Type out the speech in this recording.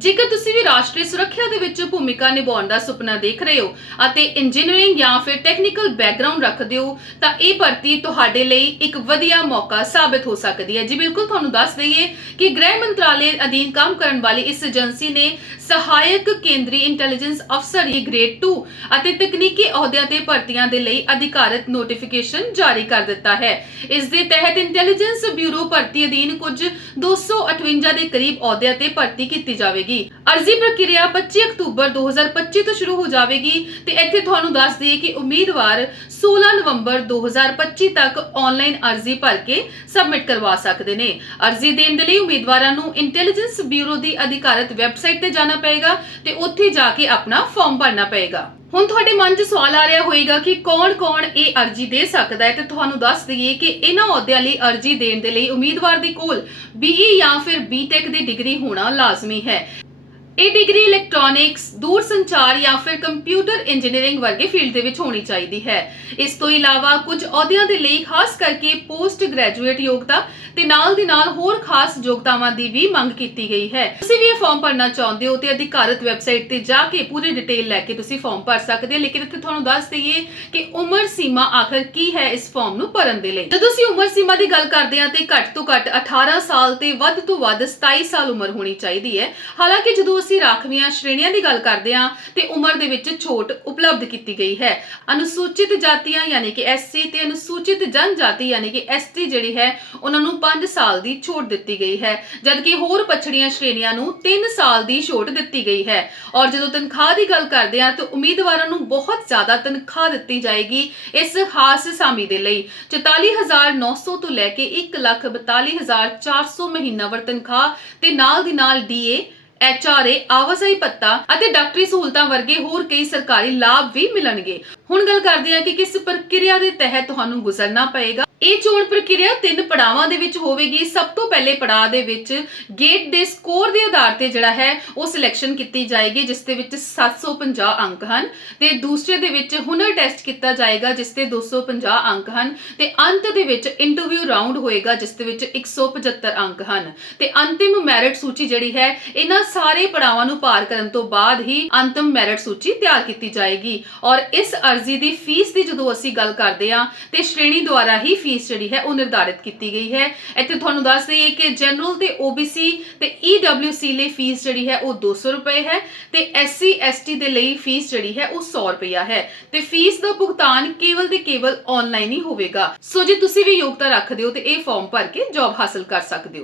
ਜੇਕਰ ਤੁਸੀਂ ਵੀ ਰਾਸ਼ਟਰੀ ਸੁਰੱਖਿਆ ਦੇ ਵਿੱਚ ਭੂਮਿਕਾ ਨਿਭਾਉਣ ਦਾ ਸੁਪਨਾ ਦੇਖ ਰਹੇ ਹੋ ਅਤੇ ਇੰਜੀਨੀਅਰਿੰਗ ਜਾਂ ਫਿਰ ਟੈਕਨੀਕਲ ਬੈਕਗ੍ਰਾਉਂਡ ਰੱਖਦੇ ਹੋ, ਤਾਂ ਇਹ ਭਰਤੀ ਤੁਹਾਡੇ ਲਈ ਇੱਕ ਵਧੀਆ ਮੌਕਾ ਸਾਬਤ ਹੋ ਸਕਦੀ ਹੈ। ਜੀ ਬਿਲਕੁਲ, ਤੁਹਾਨੂੰ ਦੱਸ ਦਈਏ ਕਿ ਗ੍ਰਹਿ ਮੰਤਰਾਲੇ ਅਧੀਨ ਕੰਮ ਕਰਨ ਵਾਲੀ ਇਸ ਏਜੰਸੀ ਨੇ ਸਹਾਇਕ ਕੇਂਦਰੀ ਇੰਟੈਲੀਜੈਂਸ ਅਫਸਰ ਦੀ ਗ੍ਰੇਡ 2 ਅਤੇ ਤਕਨੀਕੀ ਅਹੁਦਿਆਂ ਤੇ ਭਰਤੀਆਂ ਦੇ ਲਈ ਅਧਿਕਾਰਤ ਨੋਟੀਫਿਕੇਸ਼ਨ ਜਾਰੀ ਕਰ ਦਿੱਤਾ ਹੈ। ਇਸ ਦੇ ਤਹਿਤ ਇੰਟੈਲੀਜੈਂਸ ਬਿਊਰੋ ਭਰਤੀ ਅਧੀਨ ਕੁਝ 258 ਦੇ ਕਰੀਬ ਅਹੁਦਿਆਂ ਤੇ ਭਰਤੀ ਕੀਤੀ ਜਾਵੇਗੀ। ਅਰਜ਼ੀ ਪ੍ਰਕਿਰਿਆ 25 ਅਕਤੂਬਰ 2025 ਤੋਂ ਸ਼ੁਰੂ ਹੋ ਜਾਵੇਗੀ ਤੇ ਇੱਥੇ ਤੁਹਾਨੂੰ ਦੱਸ ਦਈਏ ਕਿ ਉਮੀਦਵਾਰ 16 ਨਵੰਬਰ 2025 ਤੱਕ ਆਨਲਾਈਨ ਅਰਜ਼ੀ ਭਰ ਕੇ ਸਬਮਿਟ ਕਰਵਾ ਸਕਦੇ ਨੇ। ਅਰਜ਼ੀ ਦੇਣ ਦੇ ਲਈ ਉਮੀਦਵਾਰਾਂ ਨੂੰ ਇੰਟੈਲੀਜੈਂਸ ਬਿਊਰੋ ਦੀ ਅਧਿਕਾਰਤ ਵੈਬਸਾਈਟ ਤੇ ਜਾਣਾ ਪਏਗਾ ਤੇ ਉੱਥੇ ਜਾ ਕੇ ਆਪਣਾ ਫਾਰਮ ਭਰਨਾ ਪਏਗਾ। ਹੁਣ ਤੁਹਾਡੇ ਮਨ 'ਚ ਸਵਾਲ ਆ ਰਿਹਾ ਹੋਏਗਾ ਕਿ ਕੌਣ-ਕੌਣ ਇਹ ਅਰਜ਼ੀ ਦੇ ਸਕਦਾ ਹੈ ਤੇ ਤੁਹਾਨੂੰ ਦੱਸ ਦਈਏ ਕਿ ਇਹਨਾਂ ਅਹੁਦਿਆਂ ਲਈ ਅਰਜ਼ੀ ਦੇਣ ਦੇ ਲਈ ਉਮੀਦਵਾਰ ਦੇ ਕੋਲ BE ਜਾਂ ਫਿਰ BTech ਦੀ ਡਿਗਰੀ ਹੋਣਾ ਲਾਜ਼ਮੀ ਹੈ। ਇਹ ਡਿਗਰੀ ਇਲੈਕਟ੍ਰੋਨਿਕਸ ਦੂਰ ਸੰਚਾਰ ਜਾਂ ਫਿਰ ਕੰਪਿਊਟਰ ਇੰਜੀਨੀਅਰਿੰਗ ਵਰਗੇ ਫੀਲਡ ਦੇ ਵਿੱਚ ਹੋਣੀ ਚਾਹੀਦੀ ਹੈ। ਇਸ ਤੋਂ ਇਲਾਵਾ ਕੁਝ ਅਹੁਦਿਆਂ ਦੇ ਲਈ ਖਾਸ ਕਰਕੇ ਪੋਸਟ ਗ੍ਰੈਜੂਏਟ ਯੋਗਤਾ ਤੇ ਨਾਲ ਦੀ ਨਾਲ ਹੋਰ ਖਾਸ ਯੋਗਤਾਵਾਂ ਦੀ ਵੀ ਮੰਗ ਕੀਤੀ ਗਈ ਹੈ। ਤੁਸੀਂ ਵੀ ਇਹ ਫਾਰਮ ਭਰਨਾ ਚਾਹੁੰਦੇ ਹੋ ਤੇ ਅਧਿਕਾਰਤ ਵੈਬਸਾਈਟ ਤੇ ਜਾ ਕੇ ਪੂਰੀ ਡਿਟੇਲ ਲੈ ਕੇ ਤੁਸੀਂ ਫਾਰਮ ਭਰ ਸਕਦੇ ਹੋ, ਲੇਕਿਨ ਇੱਥੇ ਤੁਹਾਨੂੰ ਦੱਸ ਦਈਏ ਕਿ ਉਮਰ ਸੀਮਾ ਆਖਰ ਕੀ ਹੈ ਇਸ ਫਾਰਮ ਨੂੰ ਭਰਨ ਦੇ ਲਈ। ਜਦੋਂ ਅਸੀਂ ਉਮਰ ਸੀਮਾ ਦੀ ਗੱਲ ਕਰਦੇ ਹਾਂ ਤੇ ਘੱਟ ਤੋਂ ਘੱਟ 18 ਸਾਲ ਤੇ ਵੱਧ ਤੋਂ ਵੱਧ 27 ਸਾਲ ਉਮਰ ਹੋਣੀ ਚਾਹੀਦੀ ਹੈ। ਹਾਲਾਂਕਿ ਜਦੋਂ ਅਸੀਂ ਰਾਖਵੀਆਂ ਸ਼੍ਰੇਣੀਆਂ ਦੀ ਗੱਲ ਕਰਦੇ ਹਾਂ ਤੇ ਉਮਰ ਦੇ ਵਿੱਚ ਛੋਟ ਉਪਲਬਧ ਕੀਤੀ ਗਈ ਹੈ। ਅਨੁਸੂਚਿਤ ਜਾਤੀਆਂ ਯਾਨੀ ਕਿ ਐਸਸੀ ਤੇ ਅਨੁਸੂਚਿਤ ਜਨਜਾਤੀ ਯਾਨੀ ਕਿ ਐਸਟੀ ਜਿਹੜੀ ਹੈ, ਉਹਨਾਂ ਨੂੰ 5 ਸਾਲ ਦੀ ਛੋਟ ਦਿੱਤੀ ਗਈ ਹੈ। ਜਦਕਿ ਹੋਰ ਪਛੜੀਆਂ ਸ਼੍ਰੇਣੀਆਂ ਨੂੰ 3 ਸਾਲ ਦੀ ਛੋਟ ਦਿੱਤੀ ਗਈ ਹੈ। ਔਰ ਜਦੋਂ ਤਨਖਾਹ ਦੀ ਗੱਲ ਕਰਦੇ ਹਾਂ ਤਾਂ ਉਮੀਦਵਾਰਾਂ ਨੂੰ ਬਹੁਤ ਜ਼ਿਆਦਾ ਤਨਖਾਹ ਦਿੱਤੀ ਜਾਏਗੀ ਇਸ ਖਾਸ ਸਾਮੀ ਦੇ ਲਈ। 44900 ਤੋਂ ਲੈ ਕੇ 142400 ਮਹੀਨਾਵਰ ਤਨਖਾਹ ਤੇ ਨਾਲ ਦੀ ਨਾਲ ਡੀਏ ਐਚਆਰਏ, ਆਵਾਜਾਈ ਭੱਤਾ ਅਤੇ ਡਾਕਟਰੀ ਸਹੂਲਤਾਂ ਵਰਗੇ ਹੋਰ ਕਈ ਸਰਕਾਰੀ ਲਾਭ ਵੀ ਮਿਲਣਗੇ। ਹੁਣ ਗੱਲ ਕਰਦੇ ਹਾਂ ਕਿ ਕਿਸ ਪ੍ਰਕਿਰਿਆ ਦੇ ਤਹਿਤ ਤੁਹਾਨੂੰ ਗੁਜ਼ਰਨਾ ਪਏਗਾ। ਇਹ ਚੋਣ ਪ੍ਰਕਿਰਿਆ ਤਿੰਨ ਪੜਾਵਾਂ ਦੇ ਵਿੱਚ ਹੋਵੇਗੀ। ਸਭ ਤੋਂ ਪਹਿਲੇ ਪੜਾਅ ਦੇ ਵਿੱਚ ਗੇਟ ਦੇ ਸਕੋਰ ਦੇ ਆਧਾਰ ਤੇ ਜਿਹੜਾ ਹੈ, ਉਹ ਸਿਲੈਕਸ਼ਨ ਕੀਤੀ ਜਾਏਗੀ, ਜਿਸ ਦੇ ਵਿੱਚ 750 ਅੰਕ ਹਨ। ਤੇ ਦੂਸਰੇ ਦੇ ਵਿੱਚ ਹੁਨਰ ਟੈਸਟ ਕੀਤਾ ਜਾਏਗਾ, ਜਿਸ ਤੇ 250 ਅੰਕ ਹਨ। ਤੇ ਅੰਤ ਦੇ ਵਿੱਚ ਇੰਟਰਵਿਊ ਰਾਉਂਡ ਹੋਏਗਾ, ਜਿਸ ਦੇ ਵਿੱਚ 175 ਅੰਕ ਹਨ। ਤੇ ਅੰਤਿਮ ਮੈਰਿਟ ਸੂਚੀ ਜਿਹੜੀ ਹੈ, ਇਹਨਾਂ ਸਾਰੇ ਪੜਾਵਾਂ ਨੂੰ ਪਾਰ ਕਰਨ ਤੋਂ ਬਾਅਦ ਹੀ ਅੰਤਿਮ ਮੈਰਿਟ ਸੂਚੀ ਤਿਆਰ ਕੀਤੀ ਜਾਏਗੀ। ਔਰ ਇਸ ਅਰਜ਼ੀ ਦੀ ਫੀਸ ਦੀ ਜਦੋਂ ਅਸੀਂ ਗੱਲ ਕਰਦੇ ਹਾਂ, ਤੇ ਸ਼੍ਰੇਣੀ ਦੁਆਰਾ ਹੀ ਫੀਸ ਜਿਹੜੀ ਹੈ, ਉਹ ਨਿਰਧਾਰਿਤ ਕੀਤੀ ਗਈ ਹੈ। ਇੱਥੇ ਤੁਹਾਨੂੰ ਦੱਸ ਦਈਏ ਕਿ ਜਨਰਲ ਤੇ OBC ਤੇ EWC ਲਈ ਫੀਸ ਜਿਹੜੀ ਹੈ, ਉਹ 200 ਰੁਪਏ ਹੈ ਤੇ SC ST ਦੇ ਲਈ ਫੀਸ ਜਿਹੜੀ ਹੈ, ਉਹ 100 ਰੁਪਇਆ ਹੈ। ਤੇ ਫੀਸ ਦਾ ਭੁਗਤਾਨ ਕੇਵਲ ਤੇ ਕੇਵਲ ਆਨਲਾਈਨ ਹੀ ਹੋਵੇਗਾ। ਸੋ ਜੇ ਤੁਸੀਂ ਵੀ ਯੋਗਤਾ ਰੱਖਦੇ ਹੋ ਤੇ ਇਹ ਫਾਰਮ ਭਰ ਕੇ ਜੌਬ ਹਾਸਲ ਕਰ ਸਕਦੇ ਹੋ।